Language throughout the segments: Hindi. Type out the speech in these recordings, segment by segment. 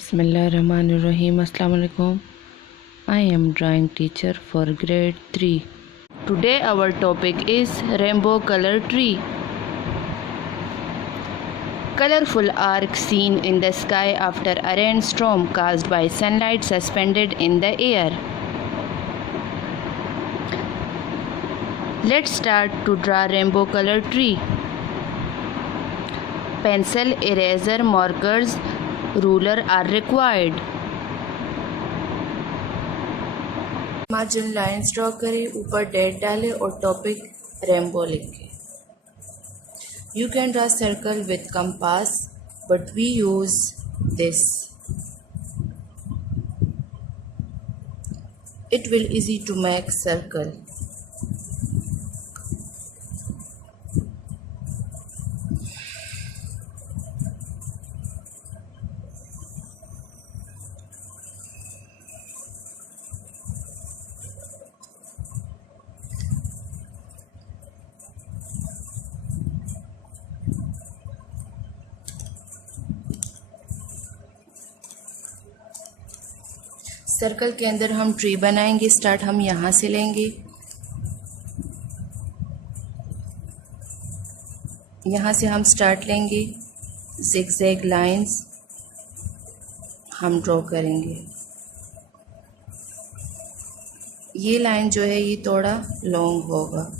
Bismillahirrahmanirrahim. Assalamu alaikum. I am drawing teacher for grade 3. Today our topic is rainbow color tree. Colorful arc seen in the sky after a rainstorm caused by sunlight suspended in the air. Let's start to draw rainbow color tree. Pencil, eraser, markers, ruler are required. Margin lines draw करें, ऊपर डेट डालें और टॉपिक रेनबो लिखें. You can draw circle with compass, but we use this. It will easy to make circle. Circle के अंदर हम ट्री बनाएंगे. स्टार्ट हम यहाँ से लेंगे. यहाँ से हम स्टार्ट लेंगे. जिगजैग लाइंस हम ड्रॉ करेंगे. ये लाइन जो है ये थोड़ा लॉन्ग होगा.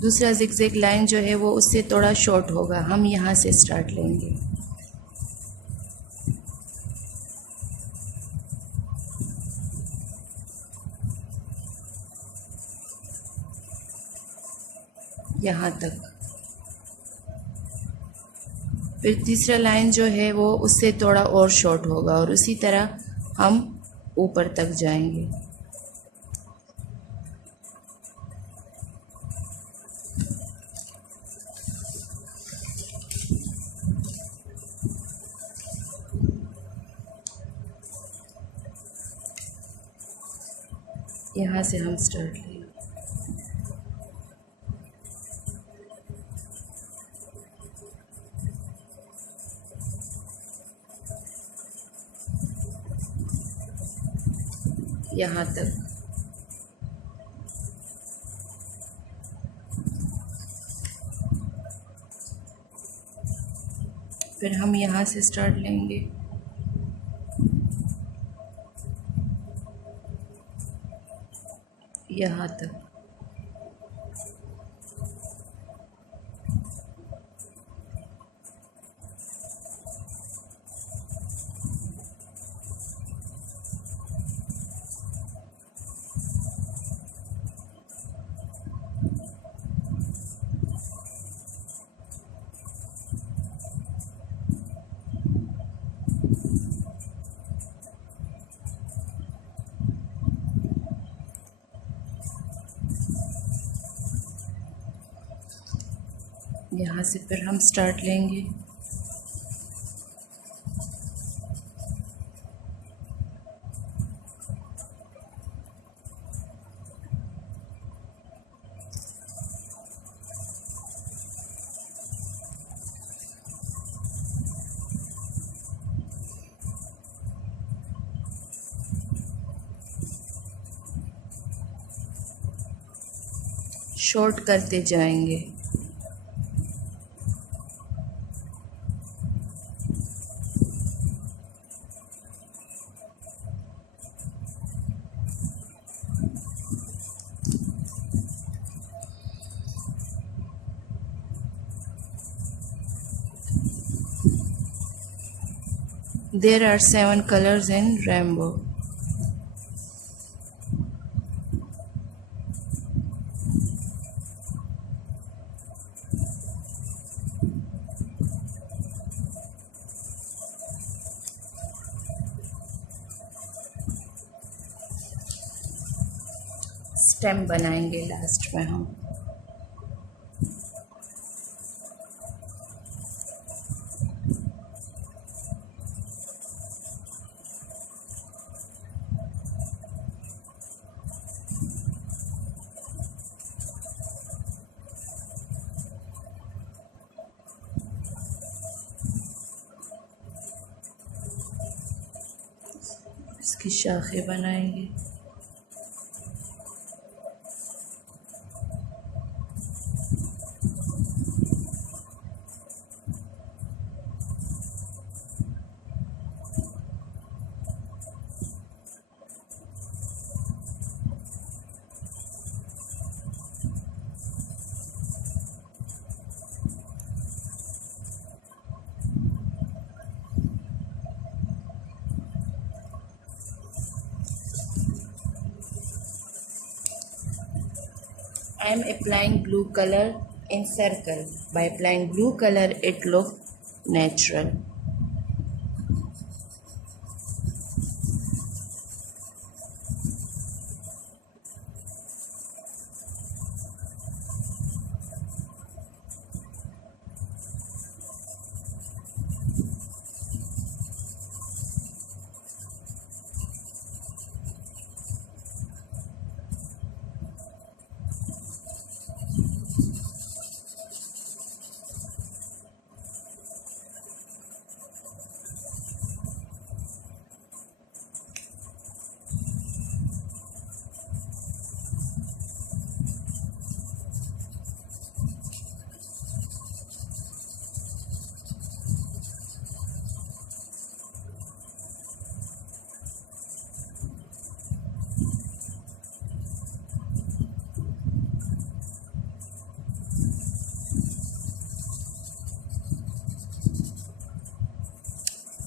दूसरा जिगजैग लाइन जो है वो उससे थोड़ा शॉर्ट होगा. हम यहाँ से स्टार्ट लेंगे. यहाँ तक. फिर तीसरा लाइन जो है वो उससे थोड़ा और शॉर्ट होगा और उसी तरह हम ऊपर तक जाएंगे. यहाँ से हम स्टार्ट लेंगे. यहाँ तक. फिर हम यहाँ से स्टार्ट लेंगे. यहाँ तक. यहाँ से फिर हम स्टार्ट लेंगे. शॉर्ट करते जाएंगे. There are 7 colors in rainbow. Stem बनाएंगे लास्ट में हम। इसकी शाखें बनाएंगे। I am applying blue color in circle. By applying blue color, it look natural.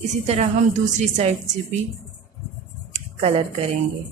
इसी तरह हम दूसरी साइड से भी कलर करेंगे।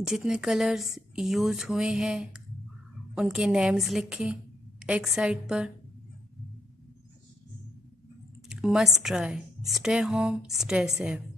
जितने कलर्स यूज़ हुए हैं उनके नेम्स लिखें एक साइड पर। Must try, stay home, stay safe.